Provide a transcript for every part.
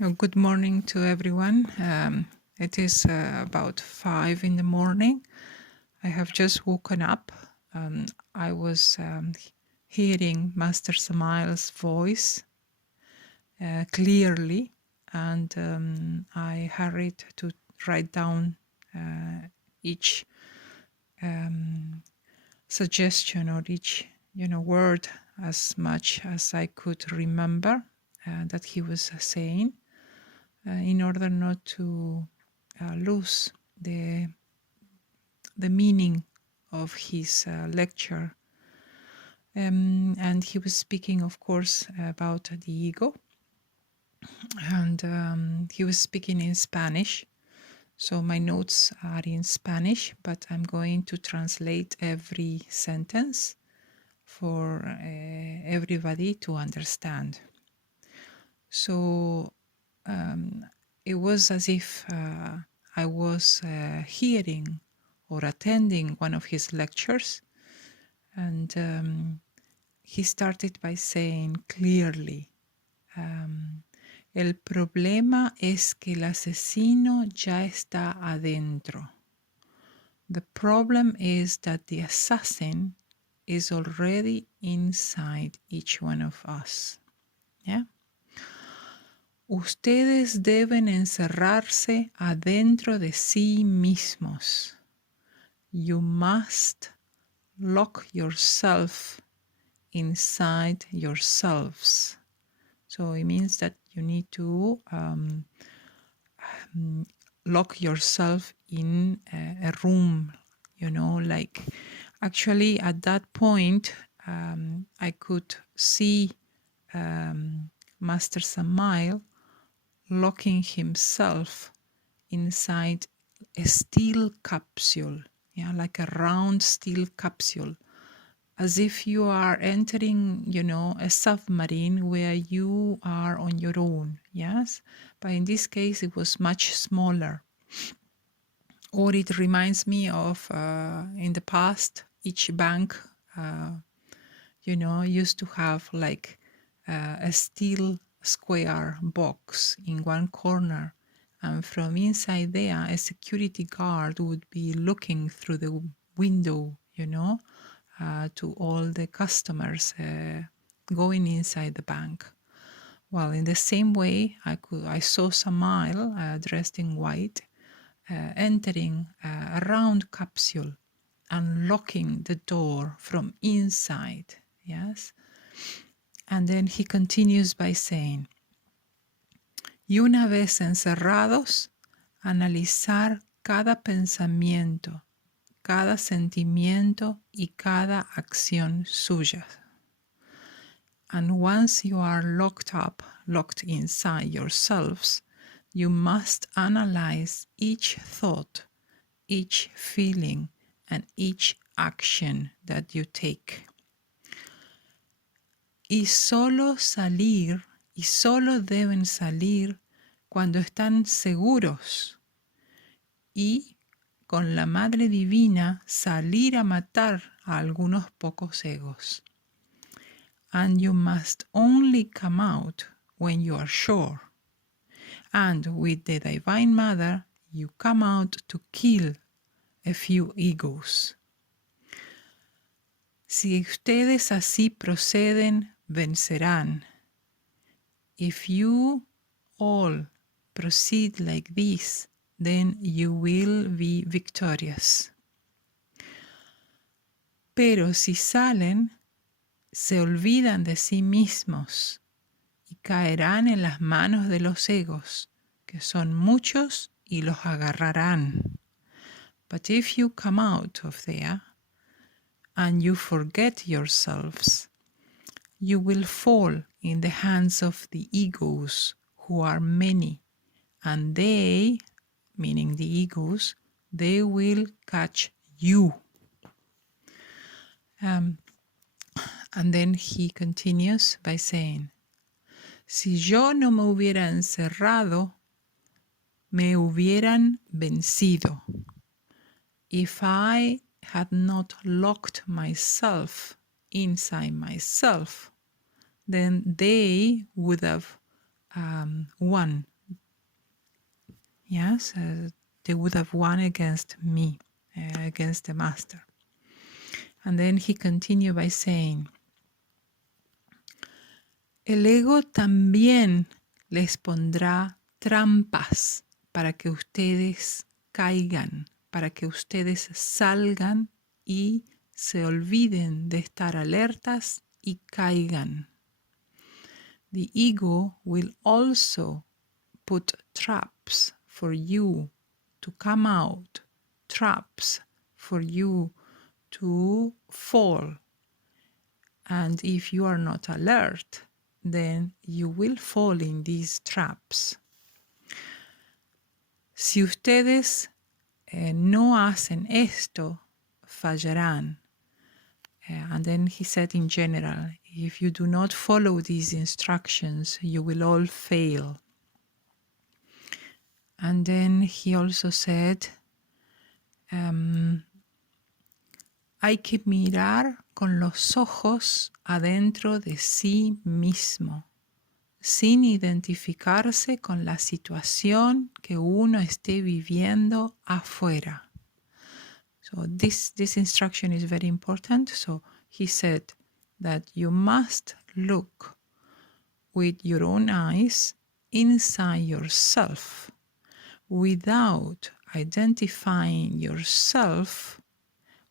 Good morning to everyone. It is about 5 in the morning. I have just woken up. I was hearing Master Samile's voice clearly, and I hurried to write down each suggestion or each word as much as I could remember that he was saying. In order not to lose the meaning of his lecture. And he was speaking, of course, about the ego. And he was speaking in Spanish. So my notes are in Spanish, but I'm going to translate every sentence for everybody to understand. So it was as if I was hearing or attending one of his lectures, and he started by saying clearly, el problema es que el asesino ya está adentro. The problem is that the assassin is already inside each one of us. Yeah? Ustedes deben encerrarse adentro de sí mismos. You must lock yourself inside yourselves. So it means that you need to lock yourself in a room, like actually at that point, I could see Master Samile locking himself inside a steel capsule, like a round steel capsule, as if you are entering, a submarine where you are on your own, yes? But in this case, it was much smaller. Or it reminds me of, in the past, each bank, used to have like a steel square box in one corner, and from inside there a security guard would be looking through the window, to all the customers going inside the bank. Well, in the same way, I saw Samile dressed in white entering a round capsule and locking the door from inside. Yes. And then he continues by saying, y una vez encerrados, analizar cada pensamiento, cada sentimiento y cada acción suya. And once you are locked inside yourselves, you must analyze each thought, each feeling, and each action that you take. Y solo deben salir cuando están seguros, y con la Madre Divina salir a matar a algunos pocos egos. And you must only come out when you are sure. And with the Divine Mother, you come out to kill a few egos. Si ustedes así proceden, vencerán. If you all proceed like this, then you will be victorious. Pero si salen, se olvidan de sí mismos y caerán en las manos de los egos, que son muchos y los agarrarán. But if you come out of there and you forget yourselves, you will fall in the hands of the egos, who are many, and they, meaning the egos, they will catch you. And then he continues by saying, si yo no me hubiera encerrado, me hubieran vencido. If I had not locked myself inside myself, then they would have won Yes, they would have won against me, against the master. And then he continued by saying, el ego también les pondrá trampas para que ustedes caigan, para que ustedes salgan y se olviden de estar alertas y caigan. The ego will also put traps for you to come out, traps for you to fall. And if you are not alert, then you will fall in these traps. Si ustedes no hacen esto, fallarán. And then he said in general, if you do not follow these instructions, you will all fail. And then he also said, hay que mirar con los ojos adentro de sí mismo, sin identificarse con la situación que uno esté viviendo afuera. So this instruction is very important. So he said that you must look with your own eyes inside yourself without identifying yourself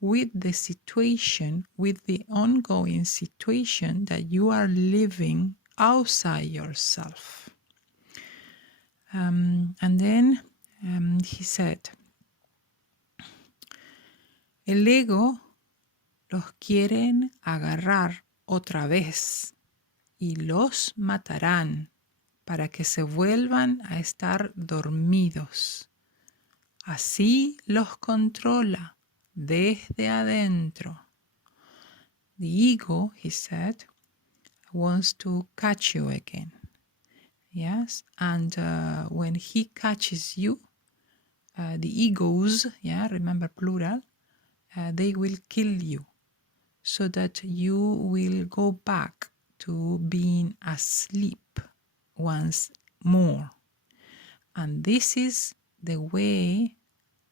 with the situation, with the ongoing situation that you are living outside yourself. And then he said, el ego los quieren agarrar otra vez y los matarán para que se vuelvan a estar dormidos. Así los controla desde adentro. The ego, he said, wants to catch you again. Yes, and when he catches you, the egos, remember plural, they will kill you so that you will go back to being asleep once more. And this is the way,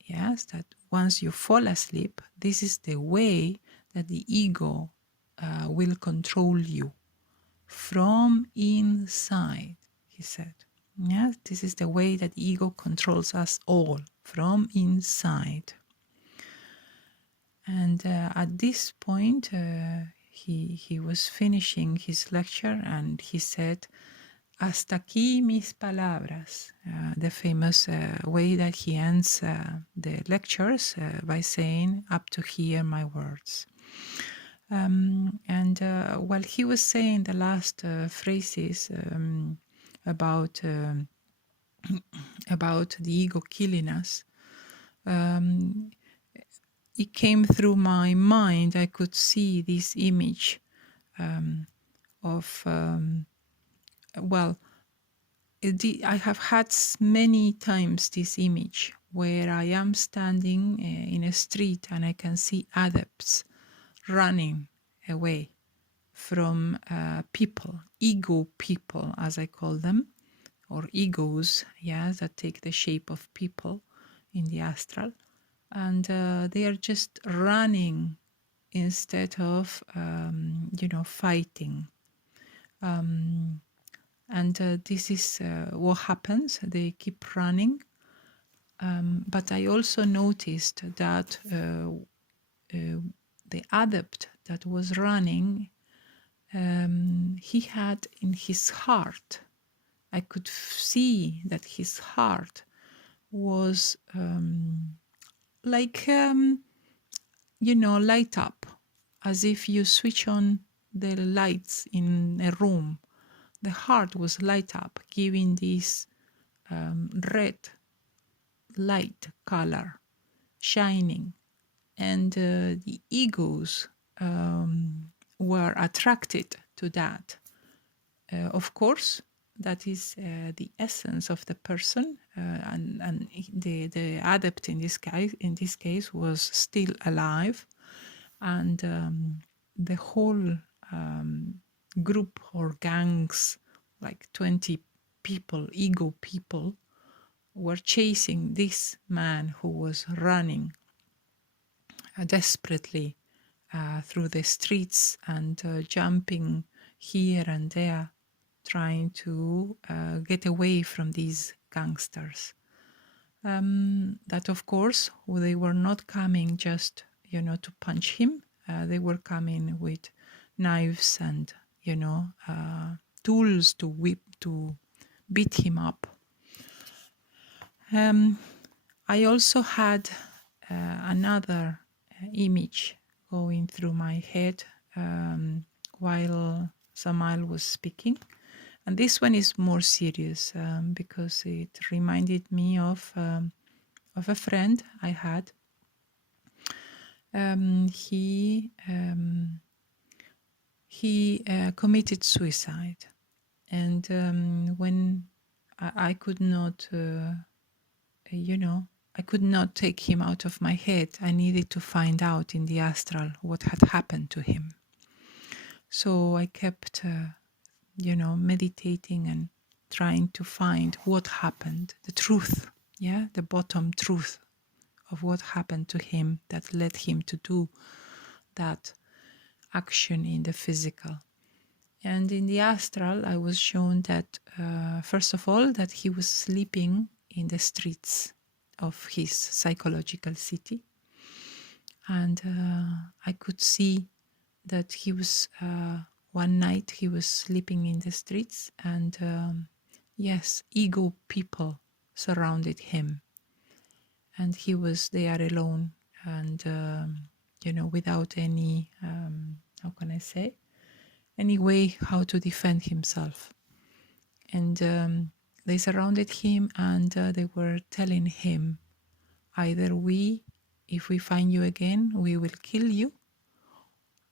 yes, that once you fall asleep, this is the way that the ego will control you from inside, he said. Yes, this is the way that ego controls us all, from inside. And at this point, he was finishing his lecture and he said, hasta aquí mis palabras, the famous way that he ends the lectures by saying, up to here my words. And while he was saying the last phrases about the ego killing us, it came through my mind. I could see this image of, I have had many times this image where I am standing in a street and I can see adepts running away from people, ego people, as I call them, or egos, that take the shape of people in the astral. And they are just running instead of, fighting. And this is what happens. They keep running. But I also noticed that the adept that was running, he had in his heart, I could see that his heart was light up, as if you switch on the lights in a room. The heart was light up, giving this red light color, shining. And the egos were attracted to that. Of course, that is the essence of the person, and the adept in this case was still alive, and the whole group or gangs, like 20 people, ego people, were chasing this man who was running desperately through the streets and jumping here and there, trying to get away from these gangsters. That, of course, they were not coming just, to punch him. They were coming with knives and, tools to beat him up. I also had another image going through my head while Samael was speaking. And this one is more serious because it reminded me of a friend I had. He committed suicide, and when I could not, I could not take him out of my head. I needed to find out in the astral what had happened to him. So I kept, meditating and trying to find what happened, the truth, the bottom truth of what happened to him that led him to do that action in the physical. And in the astral, I was shown that, first of all, that he was sleeping in the streets of his psychological city. And I could see that he was, one night he was sleeping in the streets, and yes, ego people surrounded him. And he was there alone and, without any, how can I say, any way how to defend himself. And they surrounded him and they were telling him, either if we find you again, we will kill you.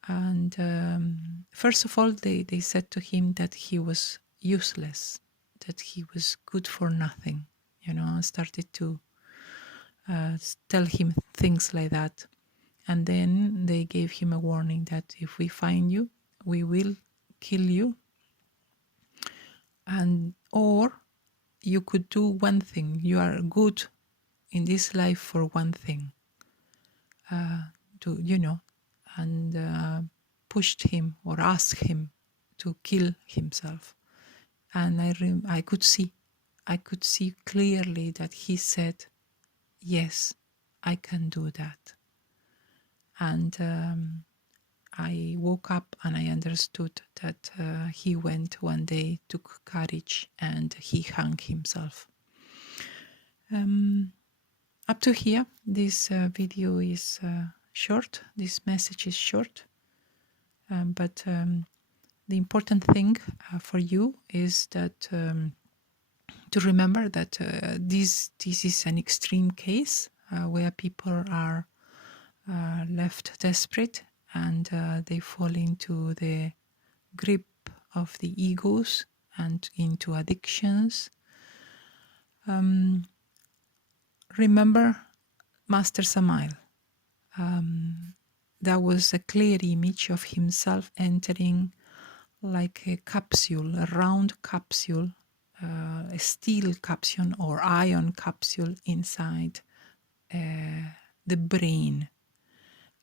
And first of all, they said to him that he was useless, that he was good for nothing, started to tell him things like that. And then they gave him a warning that if we find you, we will kill you. And or you could do one thing. You are good in this life for one thing. And pushed him or asked him to kill himself. And I could see clearly that he said, yes, I can do that. And I woke up and I understood that he went one day, took courage, and he hung himself. Up to here, this video is short. This message is short. But the important thing for you is that to remember that this is an extreme case where people are left desperate and they fall into the grip of the egos and into addictions. Remember Master Samael. That was a clear image of himself entering like a capsule, a round capsule, a steel capsule or iron capsule inside the brain.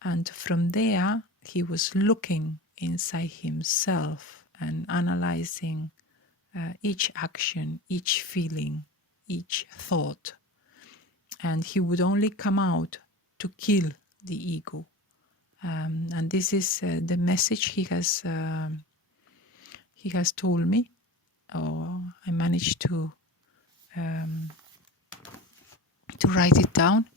And from there, he was looking inside himself and analyzing each action, each feeling, each thought. And he would only come out to kill the ego. And this is the message he has told me. I managed to write it down.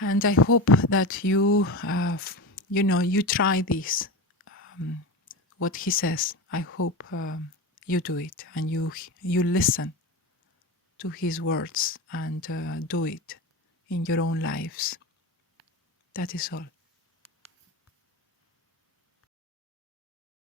And I hope that you try this, what he says. I hope you do it and you listen to his words and do it in your own lives. That is all.